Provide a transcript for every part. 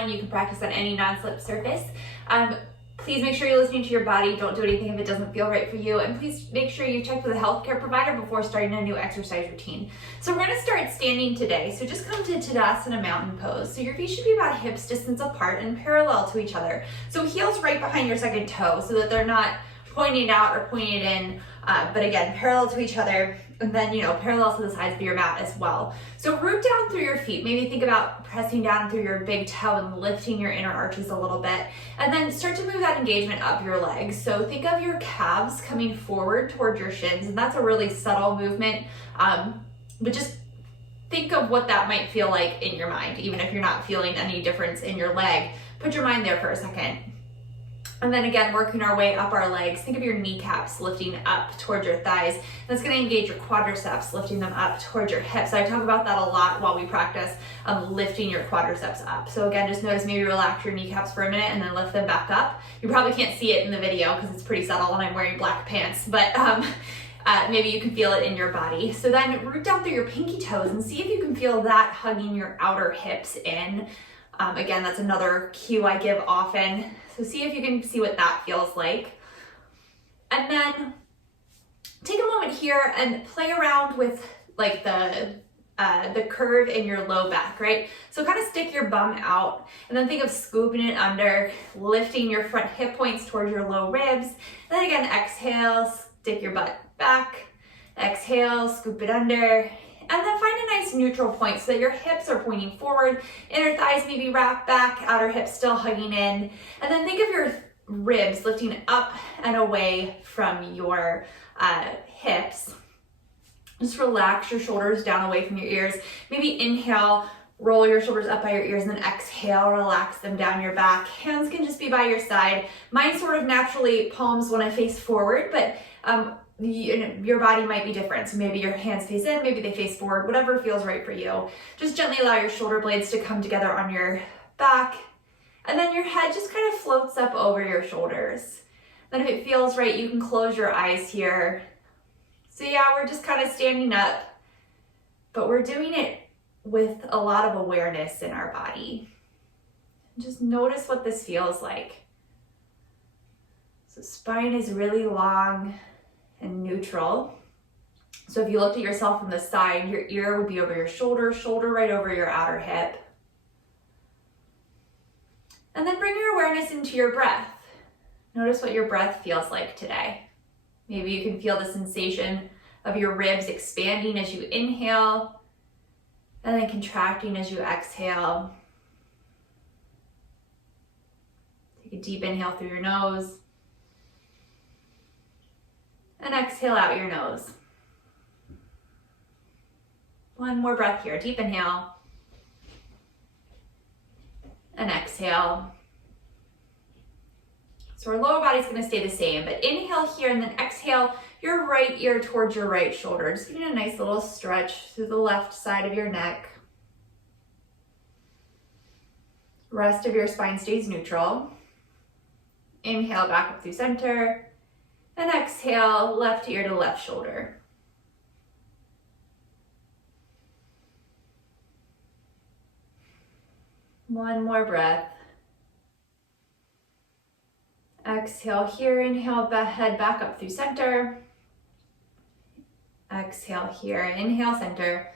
one. You can practice on any non-slip surface. Please make sure you're listening to your body. Don't do anything if it doesn't feel right for you. And please make sure you check with a healthcare provider before starting a new exercise routine. So we're gonna start standing today. So just come to Tadasana mountain pose. So your feet should be about hips distance apart and parallel to each other. So heels right behind your second toe so that they're not pointing out or pointing in, but again, parallel to each other. And then, parallel to the sides of your mat as well. So root down through your feet. Maybe think about pressing down through your big toe and lifting your inner arches a little bit. And then start to move that engagement up your legs. So think of your calves coming forward towards your shins. And that's a really subtle movement. But just think of what that might feel like in your mind, even if you're not feeling any difference in your leg. Put your mind there for a second. And then again, working our way up our legs. Think of your kneecaps lifting up towards your thighs. That's going to engage your quadriceps, lifting them up towards your hips. I talk about that a lot while we practice lifting your quadriceps up. So again, just notice, maybe relax your kneecaps for a minute and then lift them back up. You probably can't see it in the video because it's pretty subtle and I'm wearing black pants, but maybe you can feel it in your body. So then root down through your pinky toes and see if you can feel that hugging your outer hips in. Again, that's another cue I give often. So see if you can see what that feels like. And then take a moment here and play around with like the curve in your low back, right? So kind of stick your bum out and then think of scooping it under, lifting your front hip points towards your low ribs. And then again, exhale, stick your butt back. Exhale, scoop it under. And then find a nice neutral point so that your hips are pointing forward, inner thighs maybe wrapped back, outer hips still hugging in. And then think of your ribs lifting up and away from your hips. Just relax your shoulders down away from your ears. Maybe inhale, roll your shoulders up by your ears, and then exhale, relax them down your back. Hands can just be by your side. Mine sort of naturally palms when I face forward, but your body might be different. So maybe your hands face in, maybe they face forward, whatever feels right for you. Just gently allow your shoulder blades to come together on your back. And then your head just kind of floats up over your shoulders. Then if it feels right, you can close your eyes here. So yeah, we're just kind of standing up, but we're doing it with a lot of awareness in our body. Just notice what this feels like. So spine is really long and neutral. So if you looked at yourself from the side, your ear would be over your shoulder, shoulder right over your outer hip. And then bring your awareness into your breath. Notice what your breath feels like today. Maybe you can feel the sensation of your ribs expanding as you inhale and then contracting as you exhale. Take a deep inhale through your nose. And exhale out your nose. One more breath here. Deep inhale. And exhale. So our lower body's going to stay the same, but inhale here and then exhale your right ear towards your right shoulder. Just giving a nice little stretch through the left side of your neck. Rest of your spine stays neutral. Inhale back up through center. And exhale, left ear to left shoulder. One more breath. Exhale here, inhale, head back up through center. Exhale here, inhale, center.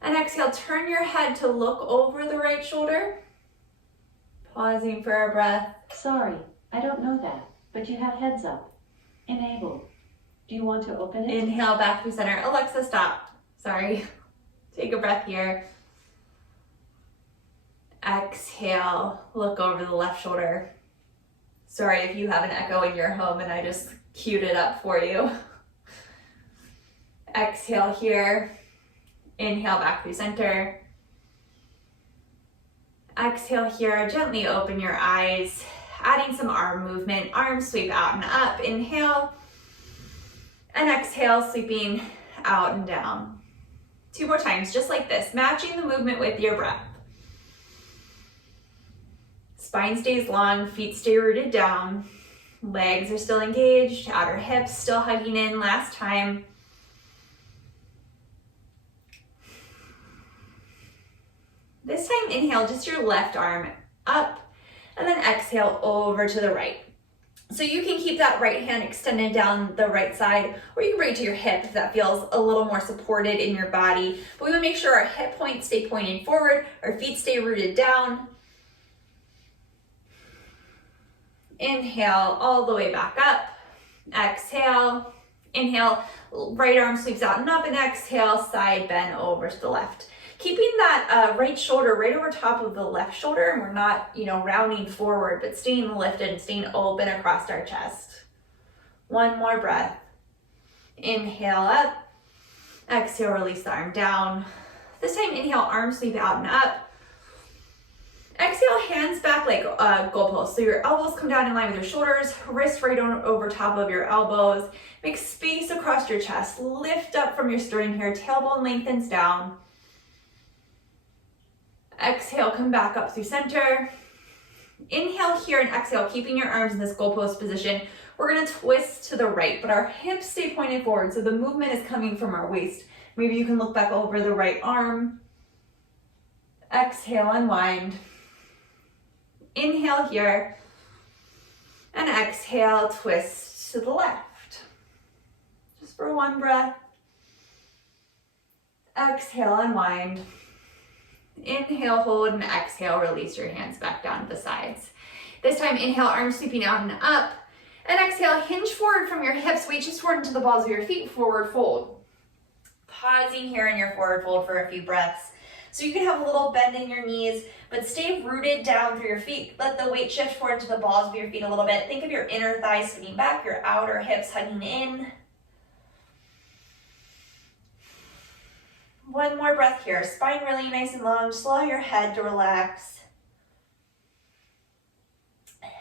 And exhale, turn your head to look over the right shoulder. Pausing for a breath. Sorry, I don't know that, but you have heads up. Enabled. Do you want to open it? Inhale back through center. Alexa, stop. Sorry. Take a breath here. Exhale, look over the left shoulder. Sorry if you have an echo in your home and I just queued it up for you. Exhale here. Inhale back through center. Exhale here. Gently open your eyes. Adding some arm movement, arms sweep out and up, inhale, and exhale, sweeping out and down. 2 more times, just like this, matching the movement with your breath. Spine stays long, feet stay rooted down, legs are still engaged, outer hips still hugging in. Last time. This time, inhale just your left arm up, and then exhale over to the right. So you can keep that right hand extended down the right side, or you can bring it to your hip if that feels a little more supported in your body. But we want to make sure our hip points stay pointed forward, our feet stay rooted down. Inhale all the way back up. Exhale. Inhale, right arm sweeps out and up, and exhale, side bend over to the left. Keeping that right shoulder right over top of the left shoulder, and we're not, rounding forward, but staying lifted and staying open across our chest. One more breath. Inhale up. Exhale, release the arm down. This time, inhale, arms sweep out and up. Exhale, hands back like goalposts. So your elbows come down in line with your shoulders, wrists right over top of your elbows. Make space across your chest. Lift up from your sternum here. Tailbone lengthens down. Exhale, come back up through center. Inhale here and exhale, keeping your arms in this goalpost position. We're gonna twist to the right, but our hips stay pointed forward, so the movement is coming from our waist. Maybe you can look back over the right arm. Exhale, unwind. Inhale here, and exhale, twist to the left. Just for one breath. Exhale, unwind. Inhale, hold, and exhale, release your hands back down to the sides. This time, inhale, arms sweeping out and up. And exhale, hinge forward from your hips, weight just forward into the balls of your feet, forward fold. Pausing here in your forward fold for a few breaths. So you can have a little bend in your knees, but stay rooted down through your feet. Let the weight shift forward into the balls of your feet a little bit. Think of your inner thighs sitting back, your outer hips hugging in. One more breath here. Spine really nice and long. Just allow your head to relax.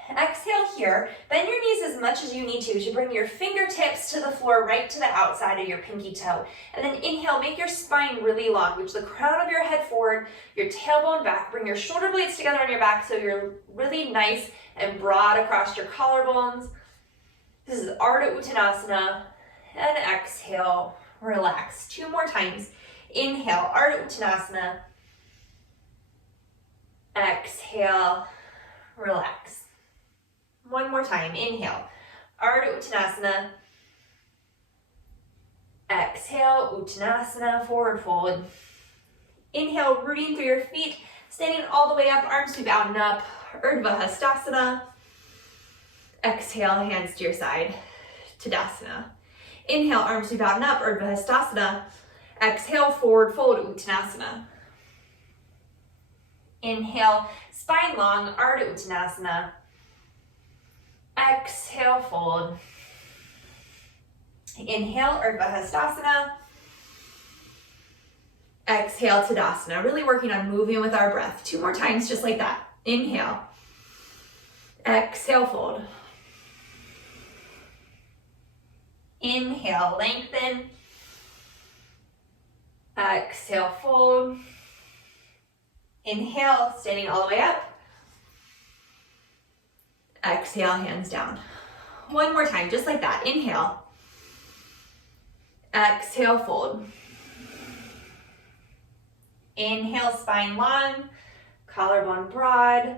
Exhale here. Bend your knees as much as you need to bring your fingertips to the floor, right to the outside of your pinky toe. And then inhale, make your spine really long. Reach the crown of your head forward, your tailbone back. Bring your shoulder blades together on your back so you're really nice and broad across your collarbones. This is Ardha Uttanasana. And exhale, relax. 2 more times. Inhale, Ardha Uttanasana. Exhale, relax. One more time. Inhale, Ardha Uttanasana. Exhale, Uttanasana, forward fold. Inhale, rooting through your feet, standing all the way up, arms sweep out and up, Urdhva Hastasana. Exhale, hands to your side, Tadasana. Inhale, arms sweep out and up, Urdhva Hastasana. Exhale, forward fold, Uttanasana. Inhale, spine long, Ardha Uttanasana. Exhale, fold. Inhale, Urdhva Hastasana. Exhale, Tadasana. Really working on moving with our breath. 2 more times, just like that. Inhale. Exhale, fold. Inhale, lengthen. Exhale, fold. Inhale, standing all the way up. Exhale, hands down. 1 more time, just like that. Inhale. Exhale, fold. Inhale, spine long, collarbone broad.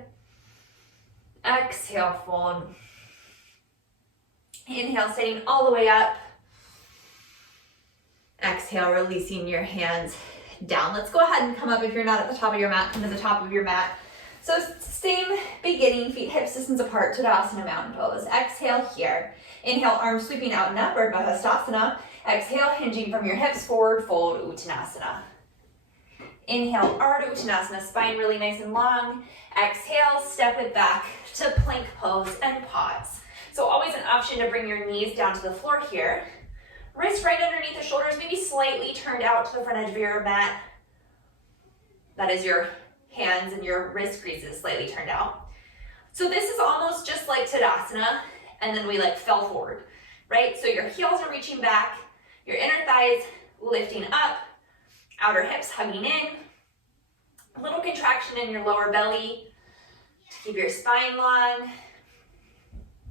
Exhale, fold. Inhale, standing all the way up. Exhale, releasing your hands down. Let's go ahead and come up. If you're not at the top of your mat, come to the top of your mat. So same beginning, feet hips distance apart, Tadasana, mountain pose. Exhale here. Inhale, arms sweeping out and up, Urdhva Hastasana. Exhale, hinging from your hips, forward fold, Uttanasana. Inhale, Ardha Uttanasana, spine really nice and long. Exhale, step it back to plank pose and pause. So always an option to bring your knees down to the floor here. Wrists right underneath the shoulders, maybe slightly turned out to the front edge of your mat. That is your hands and your wrist creases slightly turned out. So this is almost just like Tadasana, and then we fell forward, right? So your heels are reaching back, your inner thighs lifting up, outer hips hugging in, a little contraction in your lower belly to keep your spine long.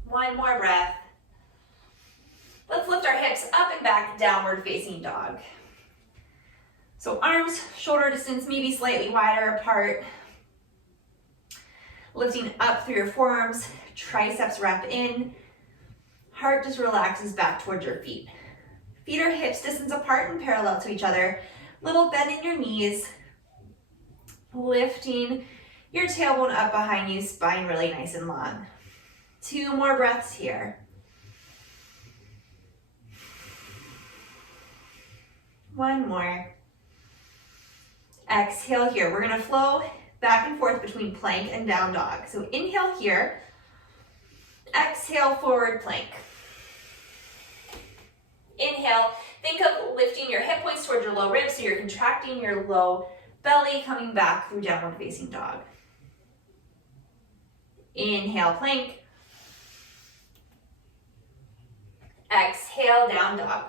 1 more breath. Let's lift our hips up and back, downward facing dog. So arms, shoulder distance, maybe slightly wider apart. Lifting up through your forearms, triceps wrap in. Heart just relaxes back towards your feet. Feet are hips distance apart and parallel to each other. Little bend in your knees. Lifting your tailbone up behind you, spine really nice and long. 2 more breaths here. 1 more. Exhale here. We're gonna flow back and forth between plank and down dog. So inhale here. Exhale, forward plank. Inhale, think of lifting your hip points towards your low ribs so you're contracting your low belly, coming back through downward facing dog. Inhale, plank. Exhale, down dog.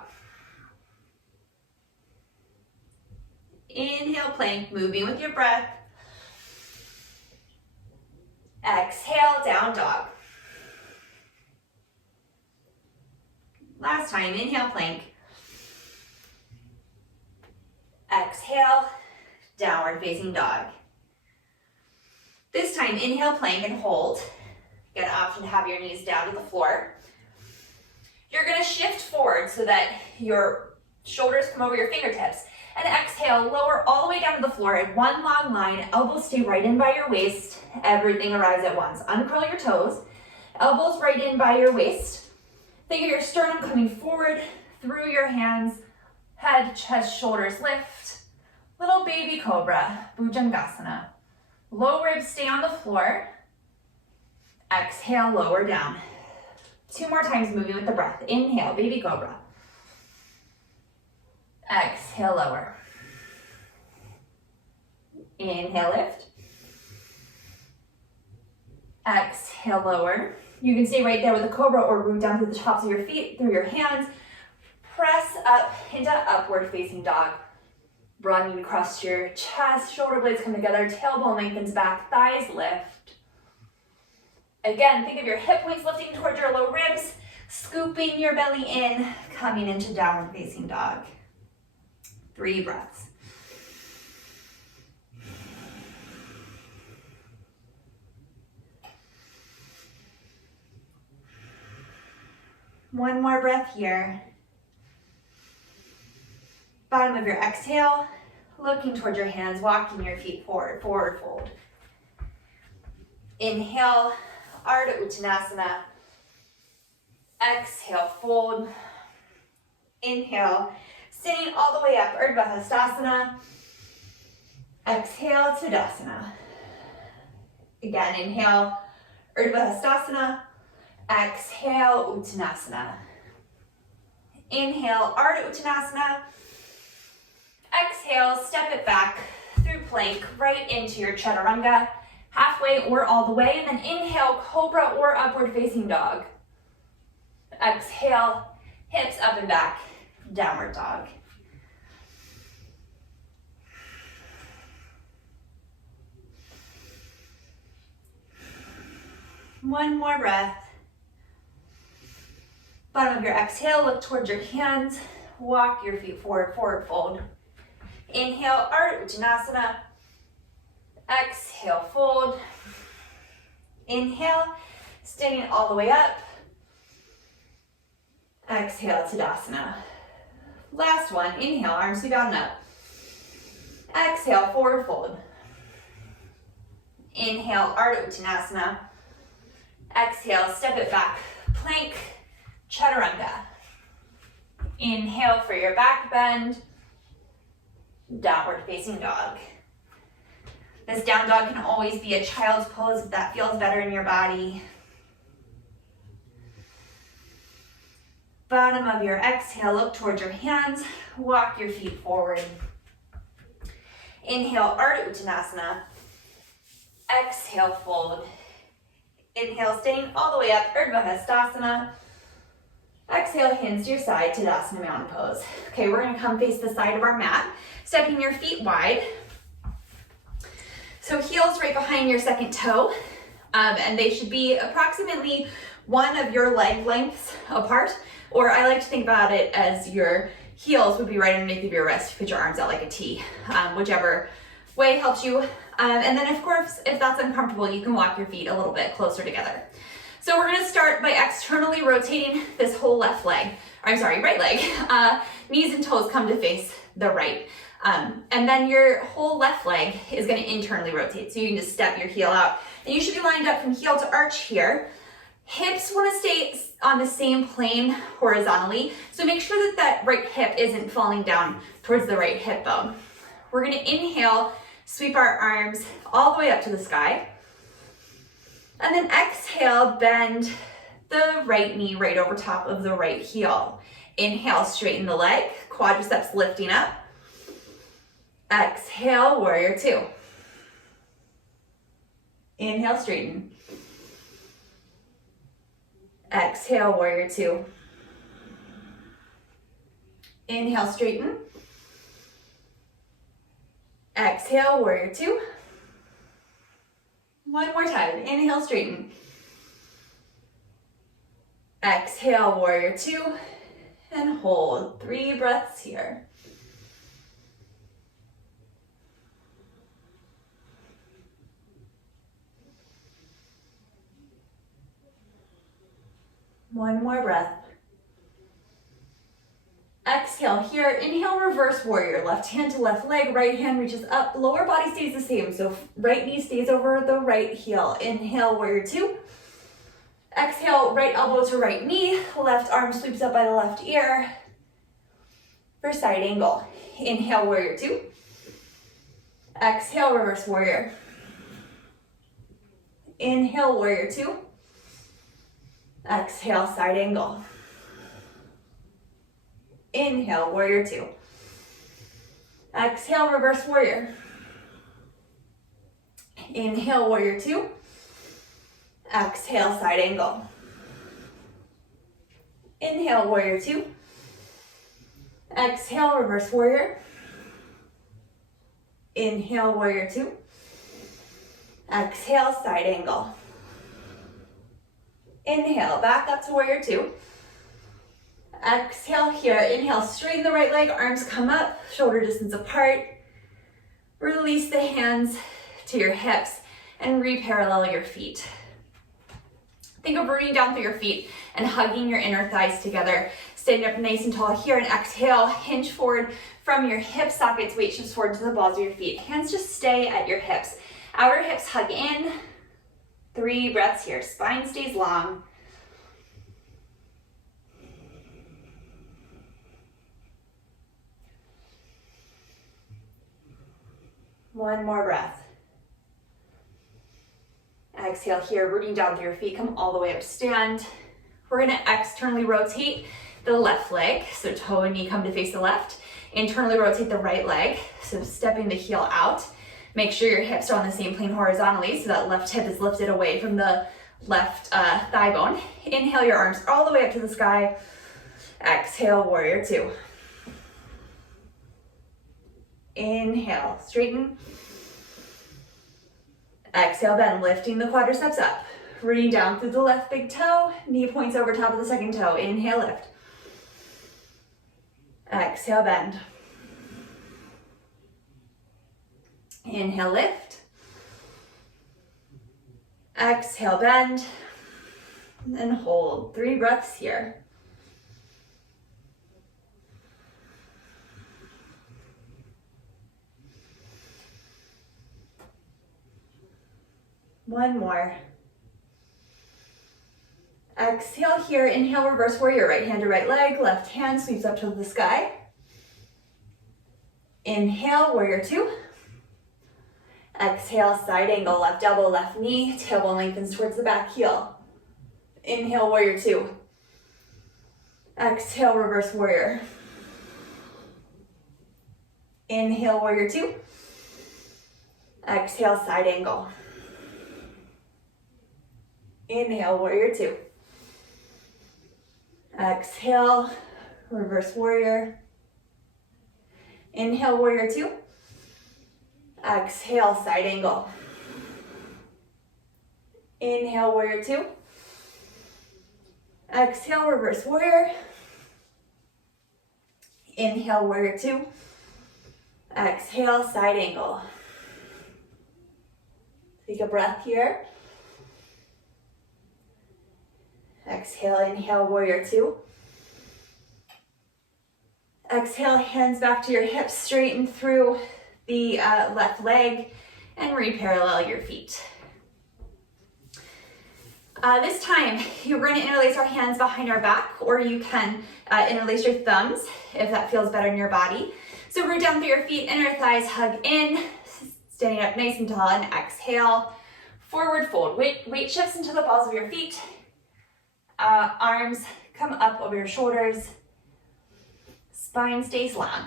Inhale, plank, moving with your breath. Exhale, down dog. Last time, inhale, plank. Exhale, downward facing dog. This time, inhale, plank and hold. Get an option to have your knees down to the floor. You're gonna shift forward so that your shoulders come over your fingertips. And exhale, lower all the way down to the floor in one long line. Elbows stay right in by your waist. Everything arrives at once. Uncurl your toes. Elbows right in by your waist. Think of your sternum coming forward through your hands. Head, chest, shoulders lift. Little baby cobra, Bujangasana. Low ribs stay on the floor. Exhale, lower down. 2 more times moving with the breath. Inhale, baby cobra. Exhale, lower. Inhale, lift. Exhale, lower. You can stay right there with the cobra or root down through the tops of your feet, through your hands. Press up into upward facing dog. Broadening across your chest, shoulder blades come together, tailbone lengthens back, thighs lift. Again, think of your hip points lifting towards your low ribs, scooping your belly in, coming into downward facing dog. 3 breaths. One more breath here. Bottom of your exhale, looking towards your hands, walking your feet forward, forward fold. Inhale, Ardha Uttanasana. Exhale, fold. Inhale, standing all the way up, Urdhva Hastasana. Exhale, Tadasana. Again, inhale, Urdhva Hastasana. Exhale, Uttanasana. Inhale, Ardha Uttanasana. Exhale, step it back through plank right into your chaturanga, halfway or all the way, and then inhale, cobra or upward facing dog. Exhale, hips up and back, downward dog. One more breath. Bottom of your exhale, look towards your hands, walk your feet forward, forward fold. Inhale, Ardha Uttanasana. Exhale, fold. Inhale, standing all the way up. Exhale, Tadasana. Last one, inhale, arms down and up. Exhale, forward fold. Inhale, Ardha Uttanasana. Exhale, step it back, plank, chaturanga. Inhale for your back bend. Downward facing dog. This down dog can always be a child's pose if that feels better in your body. Bottom of your exhale, look towards your hands, walk your feet forward. Inhale, Ardha Uttanasana. Exhale, fold. Inhale, staying all the way up, Urdhva Hastasana. Exhale, hands to your side, Tadasana mountain pose. Okay, we're gonna come face the side of our mat, stepping your feet wide. So heels right behind your second toe, and they should be approximately one of your leg lengths apart, or I like to think about it as your heels would be right underneath of your wrist. Put your arms out like a T, whichever way helps you. And then of course, if that's uncomfortable, you can walk your feet a little bit closer together. So we're gonna start by externally rotating this whole right leg. Knees and toes come to face the right. And then your whole left leg is gonna internally rotate. So you can just step your heel out. And you should be lined up from heel to arch here. Hips wanna stay on the same plane horizontally. So make sure that that right hip isn't falling down towards the right hip bone. We're gonna inhale, sweep our arms all the way up to the sky. And then exhale, bend the right knee right over top of the right heel. Inhale, straighten the leg, quadriceps lifting up. Exhale, warrior two. Inhale, straighten. Exhale, warrior two. Inhale, straighten. Exhale, warrior two. One more time. Inhale, straighten. Exhale, warrior two. And hold. 3 breaths here. One more breath. Exhale here. Inhale, reverse warrior. Left hand to left leg, right hand reaches up. Lower body stays the same. So right knee stays over the right heel. Inhale, warrior two. Exhale, right elbow to right knee. Left arm sweeps up by the left ear for side angle. Inhale, warrior two. Exhale, reverse warrior. Inhale, warrior two. Exhale, side angle. Inhale, warrior two. Exhale, reverse warrior. Inhale, warrior two. Exhale, side angle. Inhale, warrior two. Exhale, reverse warrior. Inhale, warrior two. Exhale, side angle. Inhale, back up to warrior two. Exhale here. Inhale, straighten the right leg, arms come up, shoulder distance apart. Release the hands to your hips and re-parallel your feet. Think of rooting down through your feet and hugging your inner thighs together. Standing up nice and tall here, and exhale, hinge forward from your hip sockets, weight shifts forward to the balls of your feet. Hands just stay at your hips. Outer hips hug in. 3 breaths here. Spine stays long. One more breath. Exhale here, rooting down through your feet. Come all the way up to stand. We're gonna externally rotate the left leg. So toe and knee come to face the left. Internally rotate the right leg. So stepping the heel out. Make sure your hips are on the same plane horizontally so that left hip is lifted away from the left thigh bone. Inhale your arms all the way up to the sky. Exhale, warrior two. Inhale, straighten. Exhale, bend, lifting the quadriceps up. Rooting down through the left big toe. Knee points over top of the second toe. Inhale, lift. Exhale, bend. Inhale, lift. Exhale, bend. And then hold. 3 breaths here. One more. Exhale here. Inhale, reverse warrior. Right hand to right leg. Left hand sweeps up to the sky. Inhale, warrior two. Exhale, side angle. Left elbow, left knee. Tailbone lengthens towards the back heel. Inhale, warrior two. Exhale, reverse warrior. Inhale, warrior two. Exhale, side angle. Inhale, warrior two. Exhale, reverse warrior. Inhale, warrior two. Exhale, side angle. Inhale, warrior two. Exhale, reverse warrior. Inhale, warrior two. Exhale, side angle. Take a breath here. Exhale, inhale, warrior two. Exhale, hands back to your hips, straighten through the left leg, and re-parallel your feet. This time, you're going to interlace our hands behind our back, or you can interlace your thumbs if that feels better in your body. So root down through your feet, inner thighs hug in, standing up nice and tall, and exhale, forward fold. Weight shifts into the balls of your feet. Arms come up over your shoulders. Spine stays long.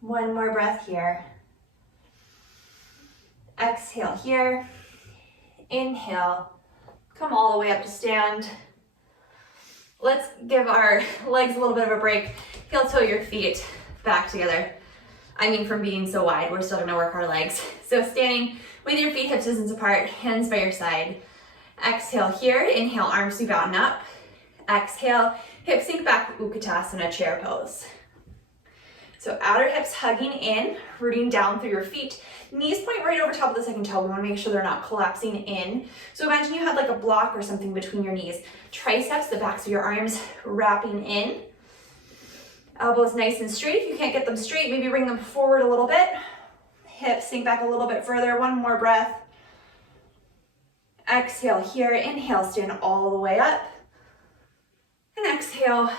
One more breath here. Exhale here. Inhale. Come all the way up to stand. Let's give our legs a little bit of a break. Heel toe your feet back together. I mean, from being so wide, we're still gonna work our legs. So standing with your feet hip distance apart, hands by your side. Exhale here. Inhale, arms sweep out and up. Exhale, hips sink back, Utkatasana, chair pose. So outer hips hugging in, rooting down through your feet. Knees point right over top of the second toe. We want to make sure they're not collapsing in. So imagine you had like a block or something between your knees. Triceps, the backs of your arms wrapping in. Elbows nice and straight. If you can't get them straight, maybe bring them forward a little bit. Hips sink back a little bit further. One more breath. Exhale here. Inhale, stand all the way up. And exhale,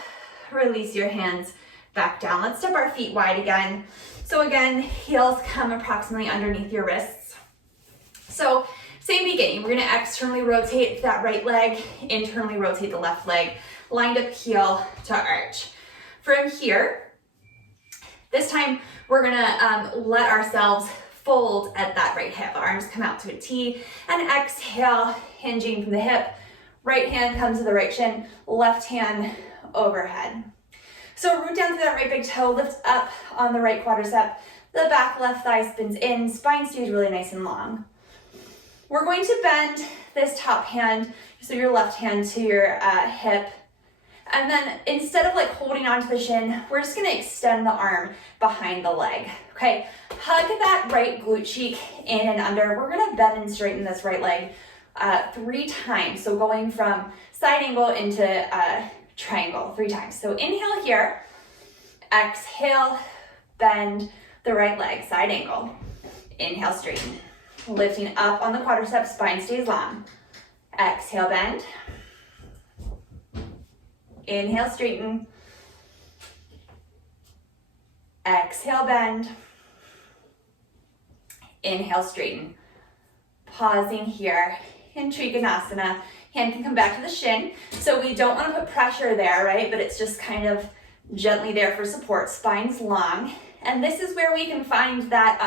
release your hands back down. Let's step our feet wide again. So again, heels come approximately underneath your wrists. So same beginning, we're gonna externally rotate that right leg, internally rotate the left leg, lined up heel to arch. From here, this time we're gonna let ourselves fold at that right hip. Arms come out to a T, and exhale, hinging from the hip. Right hand comes to the right shin, left hand overhead. So root down through that right big toe, lift up on the right quadricep. The back left thigh spins in, spine stays really nice and long. We're going to bend this top hand, so your left hand to your hip. And then instead of like holding onto the shin, we're just gonna extend the arm behind the leg, okay? Hug that right glute cheek in and under. We're gonna bend and straighten this right leg 3 times. So going from side angle into triangle 3 times. So inhale here, exhale, bend the right leg, side angle. Inhale, straighten. Lifting up on the quadriceps, spine stays long. Exhale, bend. Inhale, straighten. Exhale, bend. Inhale, straighten. Pausing here in Trikonasana. Hand can come back to the shin. So we don't want to put pressure there, right? But it's just kind of gently there for support. Spine's long. And this is where we can find that,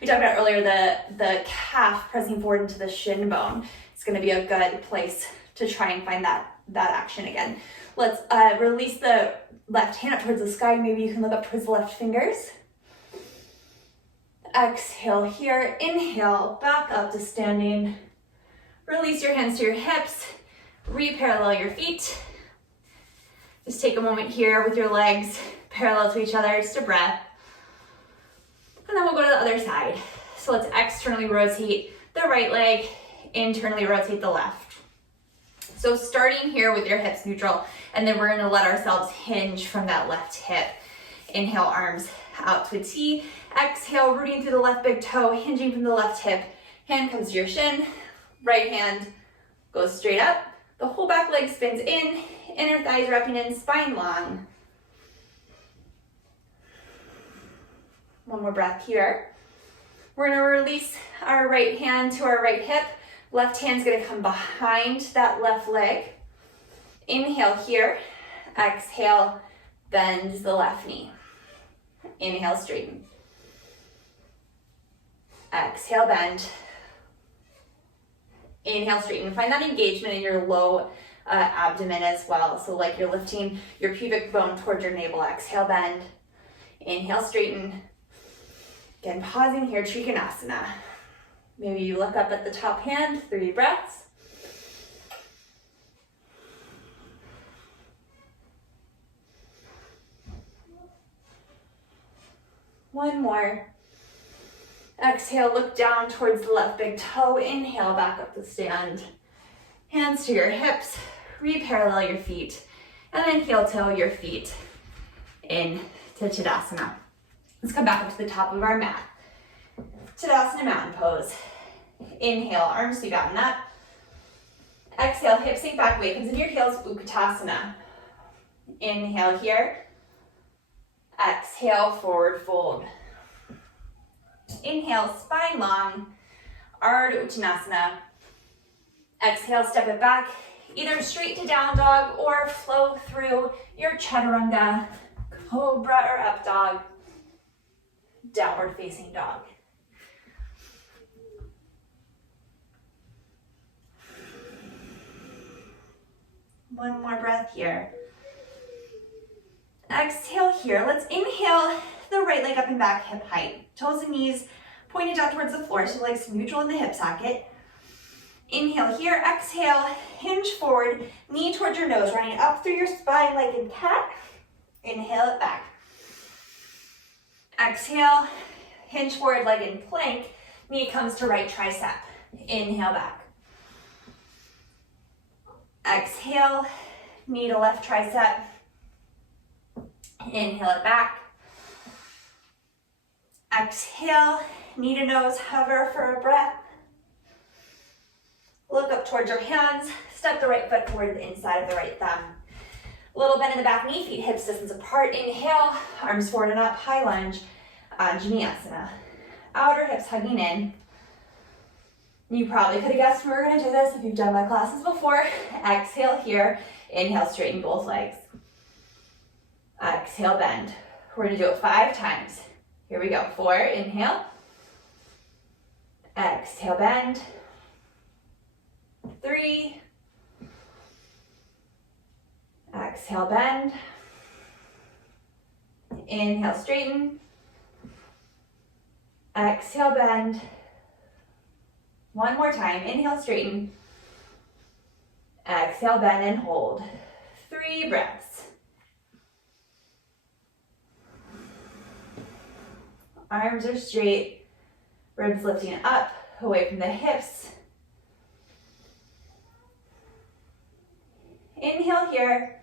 we talked about earlier, the calf pressing forward into the shin bone. It's going to be a good place to try and find that action again. Let's release the left hand up towards the sky. Maybe you can look up towards the left fingers. Exhale here. Inhale, back up to standing. Release your hands to your hips. Re-parallel your feet. Just take a moment here with your legs parallel to each other, just a breath. And then we'll go to the other side. So let's externally rotate the right leg, internally rotate the left. So starting here with your hips neutral, and then we're gonna let ourselves hinge from that left hip. Inhale, arms out to a T. Exhale, rooting through the left big toe, hinging from the left hip. Hand comes to your shin, right hand goes straight up. The whole back leg spins in, inner thighs wrapping in, spine long. One more breath here. We're gonna release our right hand to our right hip. Left hand's gonna come behind that left leg. Inhale here. Exhale, bend the left knee. Inhale, straighten. Exhale, bend. Inhale, straighten. Find that engagement in your low abdomen as well. So like you're lifting your pubic bone towards your navel. Exhale, bend. Inhale, straighten. Again, pausing here, Trikonasana. Maybe you look up at the top hand, 3 breaths. One more. Exhale, look down towards the left big toe. Inhale, back up to stand. Hands to your hips, re-parallel your feet, and then heel-toe your feet into Tadasana. Let's come back up to the top of our mat. Tadasana mountain pose. Inhale, arms sweep out and up. Exhale, hips sink back, weight comes into your heels, Utkatasana. Inhale here. Exhale, forward fold. Inhale, spine long, Ardha Uttanasana. Exhale, step it back, either straight to down dog or flow through your chaturanga, cobra or up dog, downward facing dog. One more breath here. Exhale here. Let's inhale the right leg up and back, hip height. Toes and knees pointed down towards the floor, so legs neutral in the hip socket. Inhale here. Exhale, hinge forward, knee towards your nose, running up through your spine like in cat. Inhale it back. Exhale, hinge forward, leg in plank. Knee comes to right tricep. Inhale back. Exhale, knee to left tricep. Inhale it back. Exhale, knee to nose, hover for a breath. Look up towards your hands. Step the right foot toward the inside of the right thumb. A little bend in the back knee, feet hips distance apart. Inhale, arms forward and up, high lunge, Anjaneyasana. Outer hips hugging in. You probably could have guessed we were going to do this if you've done my classes before. Exhale here. Inhale, straighten both legs. Exhale, bend. We're going to do it 5 times. Here we go. 4, inhale. Exhale, bend. 3. Exhale, bend. Inhale, straighten. Exhale, bend. One more time. Inhale, straighten. Exhale, bend and hold. 3 breaths. Arms are straight. Ribs lifting up, away from the hips. Inhale here.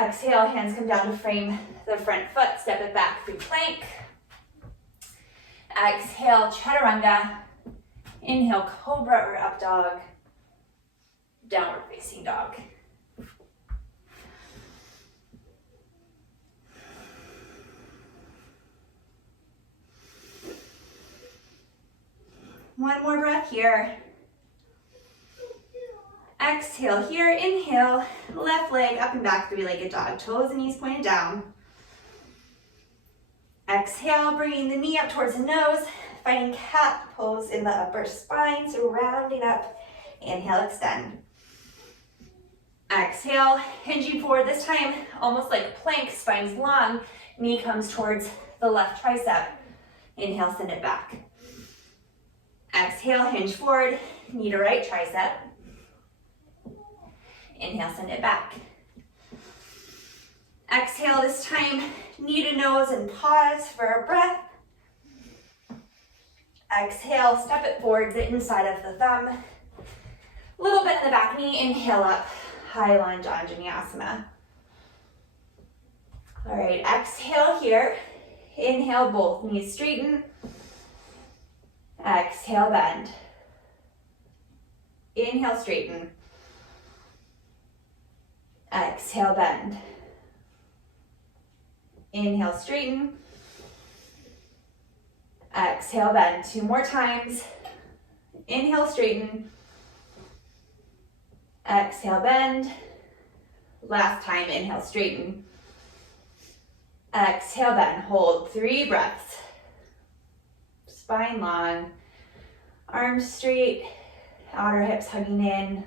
Exhale, hands come down to frame the front foot. Step it back through plank. Exhale, chaturanga. Inhale, cobra or up dog. Downward facing dog. One more breath here. Exhale here, inhale, left leg up and back, 3-legged dog. Toes and knees pointed down. Exhale, bringing the knee up towards the nose, finding cat pose in the upper spine, so rounding up. Inhale, extend. Exhale, hinging forward, this time almost like plank, spine's long, knee comes towards the left tricep. Inhale, send it back. Exhale, hinge forward, knee to right tricep. Inhale, send it back. Exhale, this time, knee to nose and pause for a breath. Exhale, step it forward, the inside of the thumb. A little bit in the back knee, inhale up, high lunge, Anjaneyasana. All right, exhale here. Inhale, both knees straighten. Exhale, bend. Inhale, straighten. Exhale, bend. Inhale, straighten. Exhale, bend. 2 more times. Inhale, straighten. Exhale, bend. Last time, inhale, straighten. Exhale, bend. Hold 3 breaths. Spine long. Arms straight. Outer hips hugging in.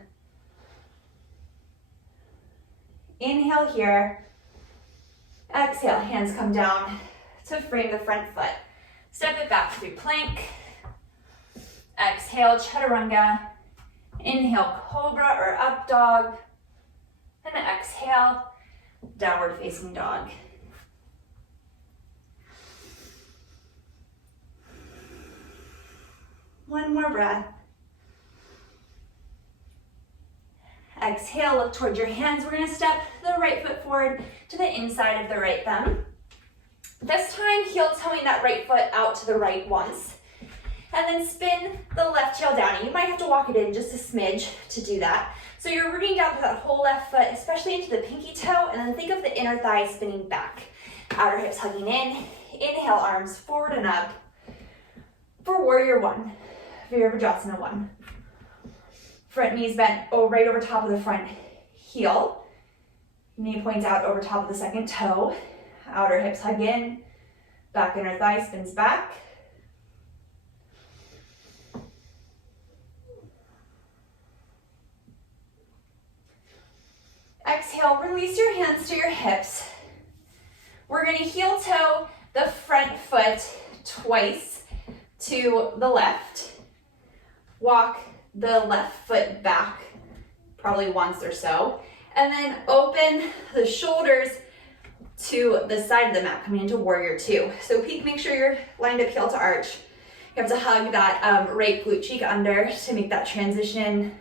Inhale here. Exhale, hands come down to frame the front foot. Step it back through plank. Exhale, chaturanga. Inhale, cobra or up dog. And exhale, downward facing dog. One more breath. Exhale, look towards your hands. We're gonna step the right foot forward to the inside of the right thumb. This time, heel toeing that right foot out to the right once. And then spin the left heel down. And you might have to walk it in just a smidge to do that. So you're rooting down through that whole left foot, especially into the pinky toe, and then think of the inner thigh spinning back. Outer hips hugging in. Inhale, arms forward and up. For warrior one, Virabhadrasana 1. Front knees bent right over top of the front heel. Knee points out over top of the second toe. Outer hips hug in. Back inner thigh spins back. Exhale, release your hands to your hips. We're gonna heel toe the front foot twice to the left. Walk the left foot back, probably once or so. And then open the shoulders to the side of the mat, coming into warrior two. So peek, make sure you're lined up heel to arch. You have to hug that right glute cheek under to make that transition.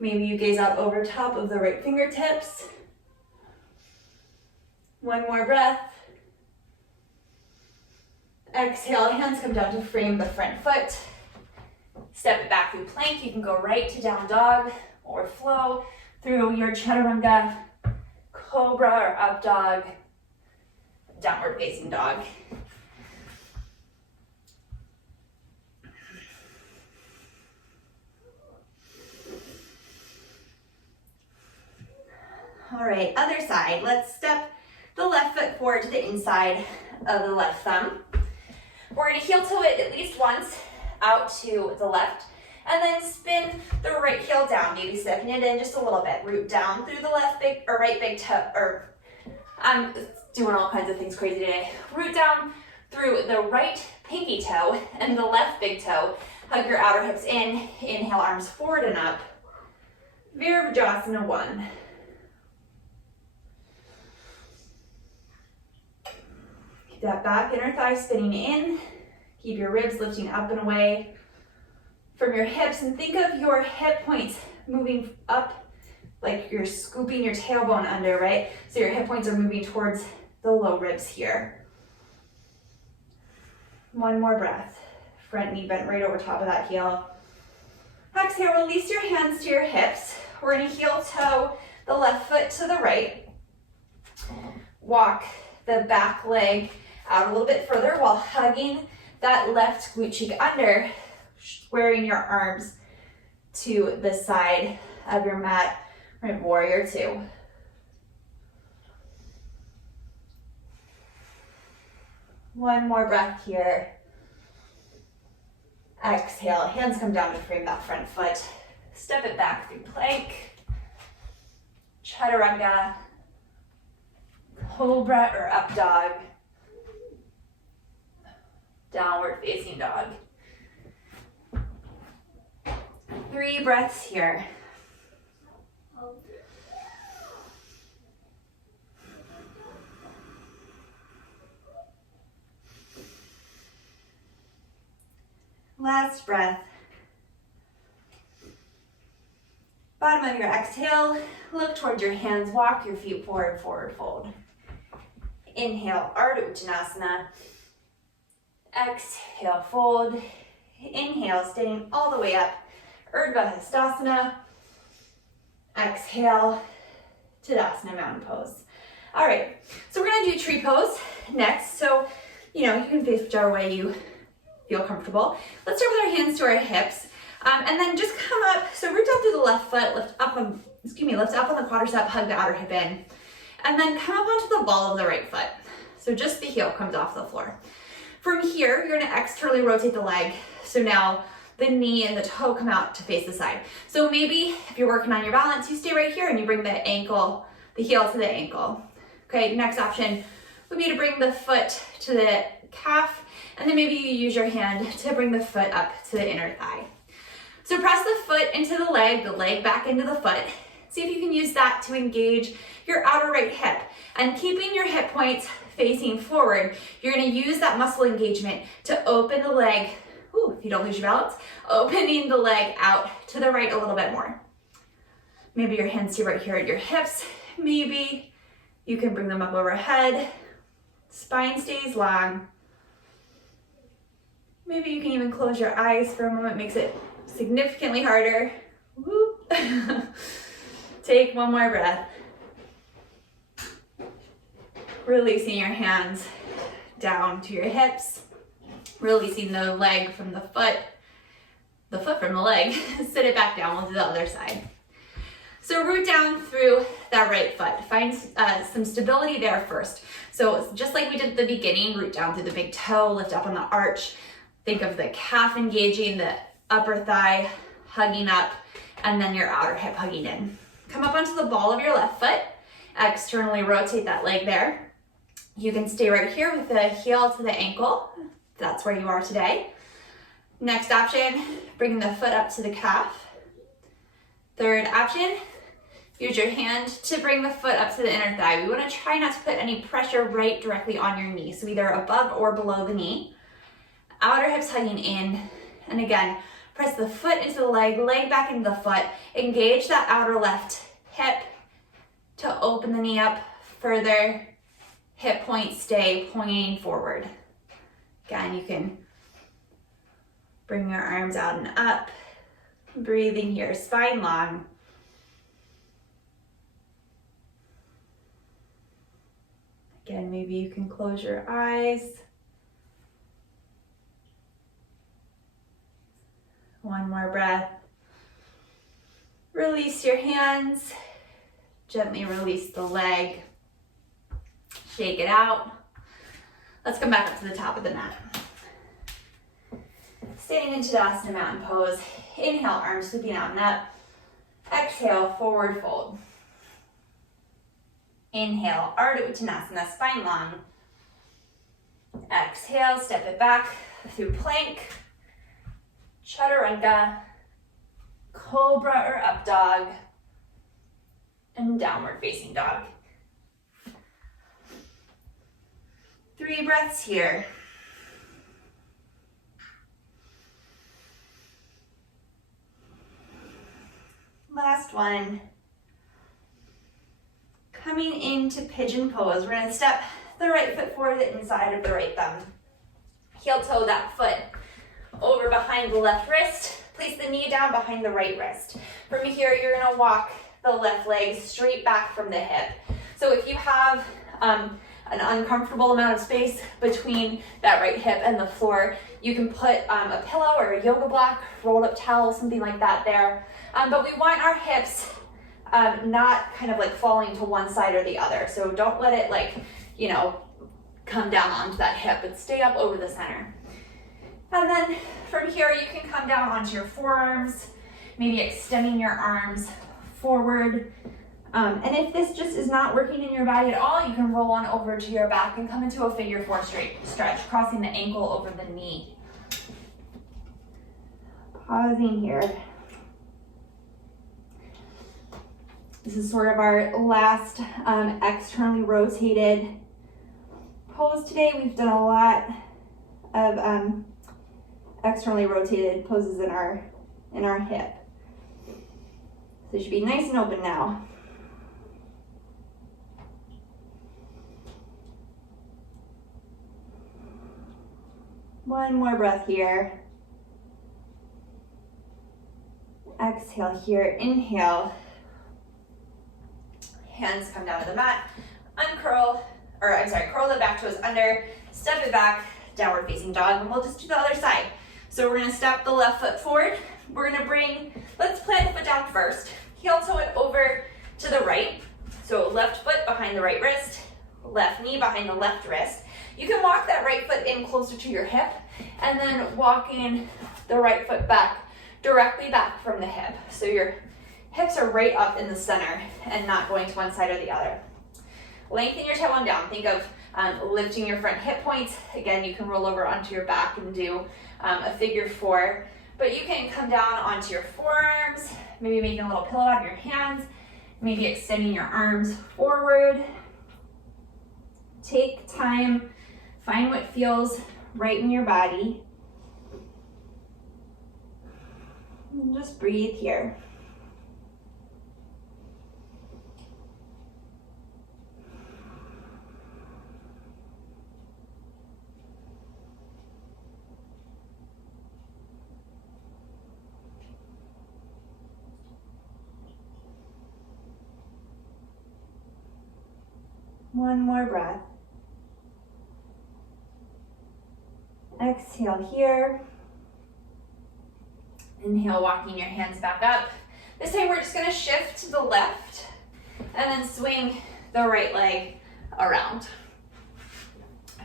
Maybe you gaze out over top of the right fingertips. One more breath. Exhale, hands come down to frame the front foot. Step it back through plank. You can go right to down dog or flow through your chaturanga, cobra or up dog, downward facing dog. All right, other side. Let's step the left foot forward to the inside of the left thumb. We're gonna heel toe it at least once out to the left, and then spin the right heel down, maybe stepping it in just a little bit. Root down through the left big or right big toe, or I'm doing all kinds of things crazy today. Root down through the right pinky toe and the left big toe. Hug your outer hips in. Inhale, arms forward and up. Virabhadrasana 1. Keep that back inner thigh spinning in. Keep your ribs lifting up and away from your hips, and think of your hip points moving up like you're scooping your tailbone under, right? So your hip points are moving towards the low ribs here. One more breath. Front knee bent right over top of that heel. Exhale, release your hands to your hips. We're gonna heel toe the left foot to the right. Walk the back leg out a little bit further while hugging that left glute cheek under, squaring your arms to the side of your mat. We're in warrior two. One more breath here. Exhale, hands come down to frame that front foot. Step it back through plank, chaturanga, cobra or up dog, downward facing dog. 3 breaths here. Last breath. Bottom of your exhale, look towards your hands, walk your feet forward, forward fold. Inhale, Ardha Uttanasana. Exhale, fold. Inhale, standing all the way up, Urdhva Hastasana. Exhale, Tadasana, mountain pose. All right, so we're gonna do tree pose next. So, you can face whichever way you feel comfortable. Let's start with our hands to our hips. And then just come up, so root down through the left foot, lift up on the quadricep, hug the outer hip in. And then come up onto the ball of the right foot. So just the heel comes off the floor. From here, you're gonna externally rotate the leg. So now the knee and the toe come out to face the side. So maybe if you're working on your balance, you stay right here and you bring the heel to the ankle. Okay, next option, would be to bring the foot to the calf, and then maybe you use your hand to bring the foot up to the inner thigh. So press the foot into the leg back into the foot. See if you can use that to engage your outer right hip. And keeping your hip points facing forward, you're gonna use that muscle engagement to open the leg, if you don't lose your balance, opening the leg out to the right a little bit more. Maybe your hands stay right here at your hips. Maybe you can bring them up overhead. Spine stays long. Maybe you can even close your eyes for a moment, makes it significantly harder. Whoop. Take one more breath. Releasing your hands down to your hips. Releasing the leg from the foot from the leg. Sit it back down, we'll do the other side. So root down through that right foot. Find some stability there first. So just like we did at the beginning, root down through the big toe, lift up on the arch. Think of the calf engaging, the upper thigh hugging up, and then your outer hip hugging in. Come up onto the ball of your left foot. Externally rotate that leg there. You can stay right here with the heel to the ankle. That's where you are today. Next option, bring the foot up to the calf. Third option, use your hand to bring the foot up to the inner thigh. We want to try not to put any pressure right directly on your knee, so either above or below the knee. Outer hips hugging in, and again, press the foot into the leg back into the foot. Engage that outer left hip to open the knee up further. Hip points stay pointing forward. Again, you can bring your arms out and up. Breathing here, spine long. Again, maybe you can close your eyes. One more breath. Release your hands. Gently release the leg. Shake it out. Let's come back up to the top of the mat. Standing in Tadasana mountain pose. Inhale, arms sweeping out and up. Exhale, forward fold. Inhale, Ardha Uttanasana, spine long. Exhale, step it back through plank, chaturanga, cobra or up dog, and downward facing dog. 3 breaths here. Last one. Coming into pigeon pose, we're gonna step the right foot forward, the inside of the right thumb. Heel toe that foot over behind the left wrist. Place the knee down behind the right wrist. From here, you're gonna walk the left leg straight back from the hip. So if you have an uncomfortable amount of space between that right hip and the floor, you can put a pillow or a yoga block, rolled up towel, something like that there. But we want our hips not kind of like falling to one side or the other. So don't let it come down onto that hip, but stay up over the center. And then from here, you can come down onto your forearms, maybe extending your arms forward. And if this just is not working in your body at all, you can roll on over to your back and come into a figure 4 straight stretch, crossing the ankle over the knee. Pausing here. This is sort of our last externally rotated pose today. We've done a lot of externally rotated poses in our hip. So it should be nice and open now. One more breath here. Exhale here, inhale. Hands come down to the mat, curl the back toes under, step it back, downward facing dog, and we'll just do the other side. So we're gonna step the left foot forward. We're gonna let's plant the foot down first. Heel toe it over to the right. So left foot behind the right wrist, left knee behind the left wrist. You can walk that right foot in closer to your hip, and then walking the right foot back, directly back from the hip. So your hips are right up in the center and not going to one side or the other. Lengthen your tailbone down. Think of lifting your front hip points. Again, you can roll over onto your back and do a figure 4. But you can come down onto your forearms, maybe making a little pillow out of your hands, maybe extending your arms forward. Take time, find what feels right in your body. And just breathe here. One more breath. Exhale here. Inhale, walking your hands back up. This time we're just gonna shift to the left and then swing the right leg around.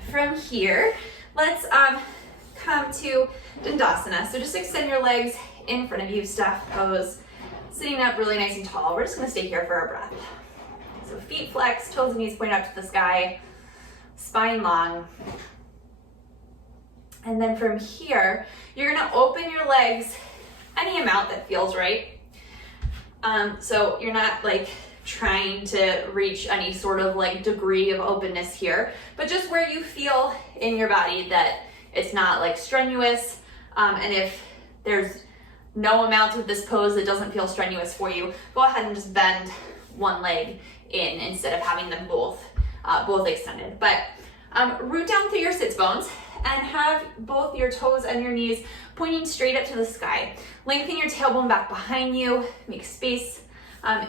From here, let's come to Dandasana. So just extend your legs in front of you, staff pose, sitting up really nice and tall. We're just gonna stay here for a breath. So feet flexed, toes and knees point up to the sky, spine long. And then from here, you're gonna open your legs any amount that feels right. So you're not like trying to reach any sort of like degree of openness here, but just where you feel in your body that it's not like strenuous. And if there's no amount of this pose that doesn't feel strenuous for you, go ahead and just bend one leg in instead of having them both extended. But root down through your sits bones and have both your toes and your knees pointing straight up to the sky. Lengthen your tailbone back behind you, make space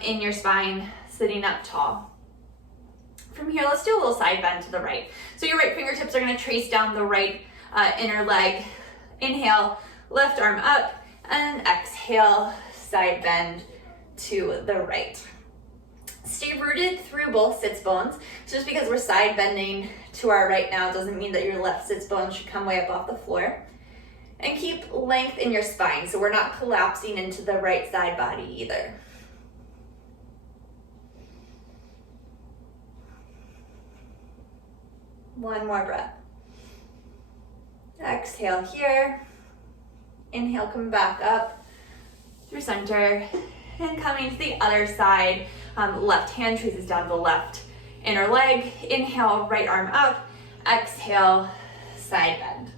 in your spine, sitting up tall. From here, let's do a little side bend to the right. So your right fingertips are gonna trace down the right inner leg. Inhale, left arm up, and exhale, side bend to the right. Stay rooted through both sits bones. So just because we're side bending to our right now doesn't mean that your left sits bone should come way up off the floor. And keep length in your spine, so we're not collapsing into the right side body either. One more breath. Exhale here. Inhale, come back up through center. And coming to the other side, left hand traces down the left inner leg. Inhale, right arm up. Exhale, side bend.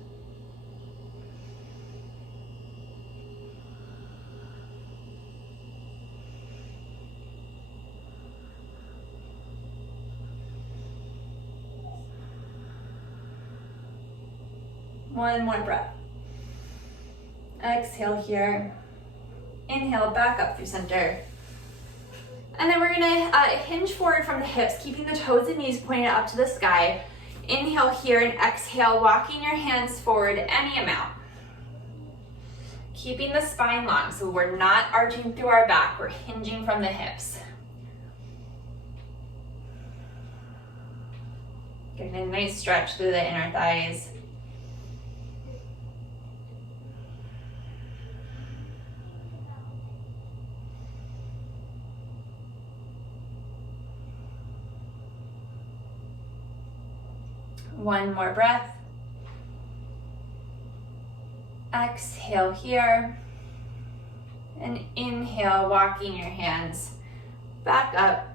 One more breath. Exhale here. Inhale, back up through center. And then we're gonna hinge forward from the hips, keeping the toes and knees pointed up to the sky. Inhale here and exhale, walking your hands forward any amount. Keeping the spine long, so we're not arching through our back, we're hinging from the hips. Getting a nice stretch through the inner thighs. One more breath. Exhale here. And inhale, walking your hands back up.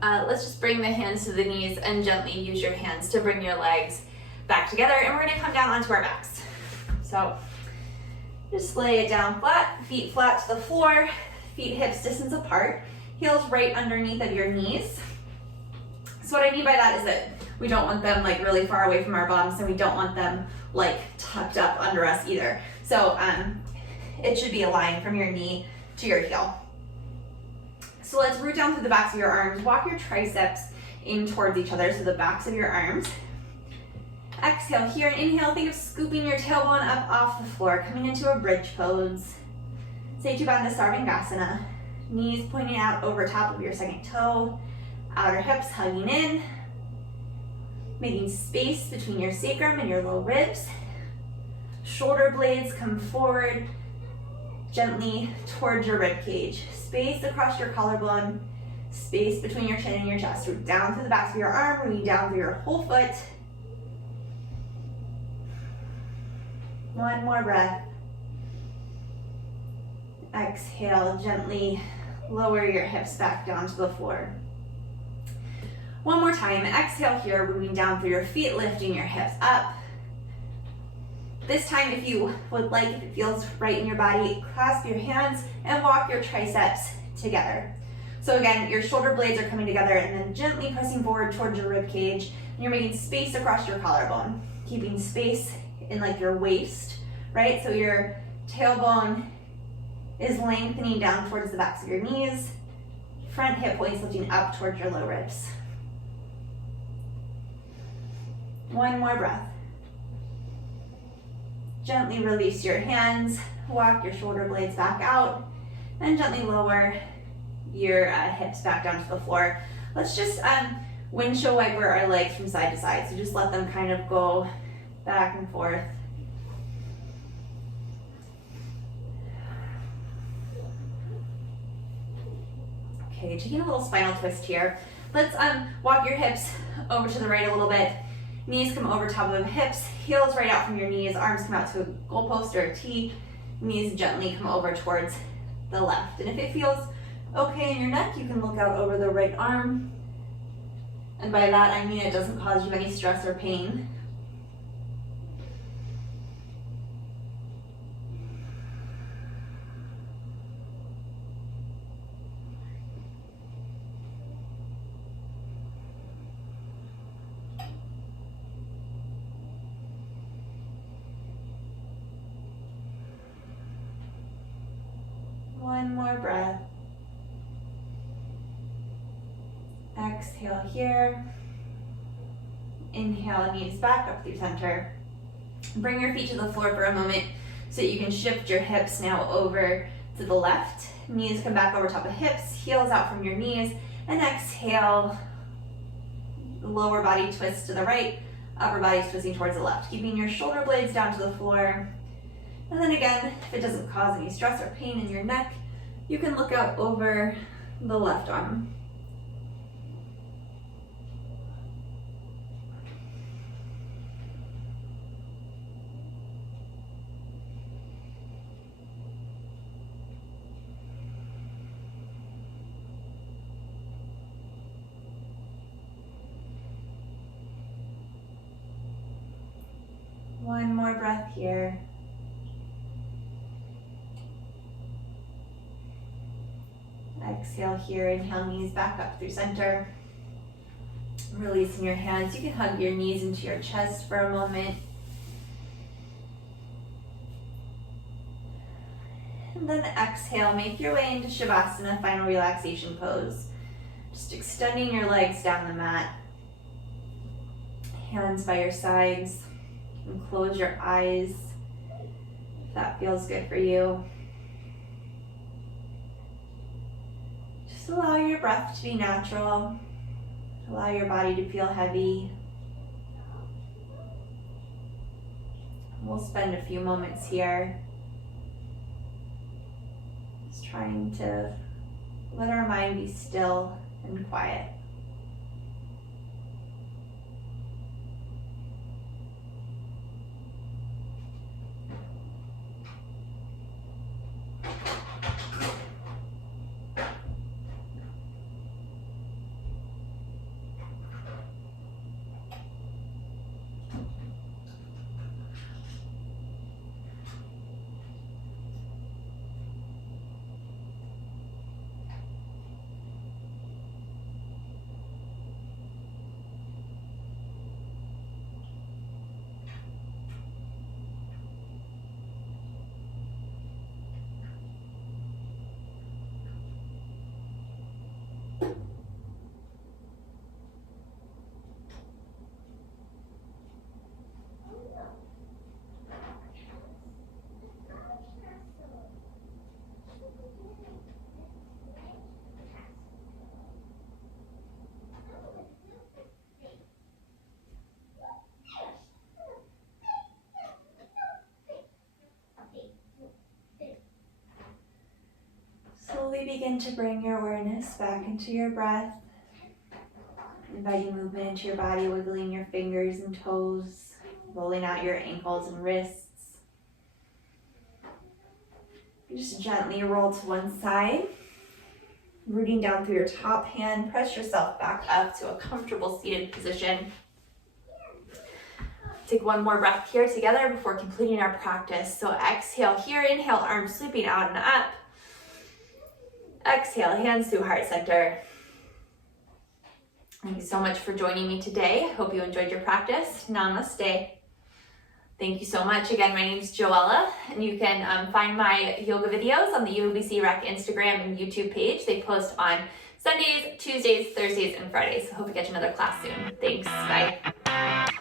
Let's just bring the hands to the knees and gently use your hands to bring your legs back together. And we're gonna come down onto our backs. So just lay it down flat, feet flat to the floor, feet hips distance apart, heels right underneath of your knees. So what I mean by that is that we don't want them like really far away from our bottoms, and we don't want them like tucked up under us either. So it should be a line from your knee to your heel. So let's root down through the backs of your arms. Walk your triceps in towards each other, so the backs of your arms. Exhale here, inhale, think of scooping your tailbone up off the floor, coming into a bridge pose. Bujangasana. Knees pointing out over top of your second toe, outer hips hugging in, making space between your sacrum and your low ribs. Shoulder blades come forward gently towards your rib cage. Space across your collarbone, Space between your chin and your chest. Root down through the back of your arm, rooting down through your whole foot. One more breath. Exhale, gently lower your hips back down to the floor. One more time, exhale here, rooting down through your feet, lifting your hips up. This time, if you would like, if it feels right in your body, clasp your hands and walk your triceps together. So again, your shoulder blades are coming together and then gently pressing forward towards your rib cage. And you're making space across your collarbone, keeping space in like your waist, right? So your tailbone is lengthening down towards the backs of your knees, front hip points lifting up towards your low ribs. One more breath. Gently release your hands, walk your shoulder blades back out, and gently lower your hips back down to the floor. Let's just windshield wiper our legs from side to side. So just let them kind of go back and forth. Okay, taking a little spinal twist here. Let's walk your hips over to the right a little bit. Knees come over top of the hips, heels right out from your knees, arms come out to a goalpost or a T, knees gently come over towards the left. And if it feels okay in your neck, you can look out over the right arm. And by that, I mean it doesn't cause you any stress or pain. One more breath. Exhale here. Inhale, knees back up through center. Bring your feet to the floor for a moment so that you can shift your hips now over to the left. Knees come back over top of hips, heels out from your knees, and exhale. Lower body twist to the right, upper body twisting towards the left, keeping your shoulder blades down to the floor. And then again, if it doesn't cause any stress or pain in your neck, you can look out over the left arm. One more breath here. Exhale here, inhale, knees back up through center. Releasing your hands, you can hug your knees into your chest for a moment. And then exhale, make your way into Shavasana, final relaxation pose. Just extending your legs down the mat. Hands by your sides. And close your eyes if that feels good for you. Just allow your breath to be natural. Allow your body to feel heavy. We'll spend a few moments here just trying to let our mind be still and quiet. begin to bring your awareness back into your breath, inviting movement into your body, wiggling your fingers and toes, rolling out your ankles and wrists. You just gently roll to one side, rooting down through your top hand, press yourself back up to a comfortable seated position. Take one more breath here together before completing our practice. So exhale here, inhale, arms sweeping out and up. Exhale, hands to heart center. Thank you so much for joining me today. I hope you enjoyed your practice. Namaste. Thank you so much. Again, my name is Joella, and you can find my yoga videos on the UBC Rec Instagram and YouTube page. They post on Sundays, Tuesdays, Thursdays, and Fridays. So hope to get you another class soon. Thanks. Bye.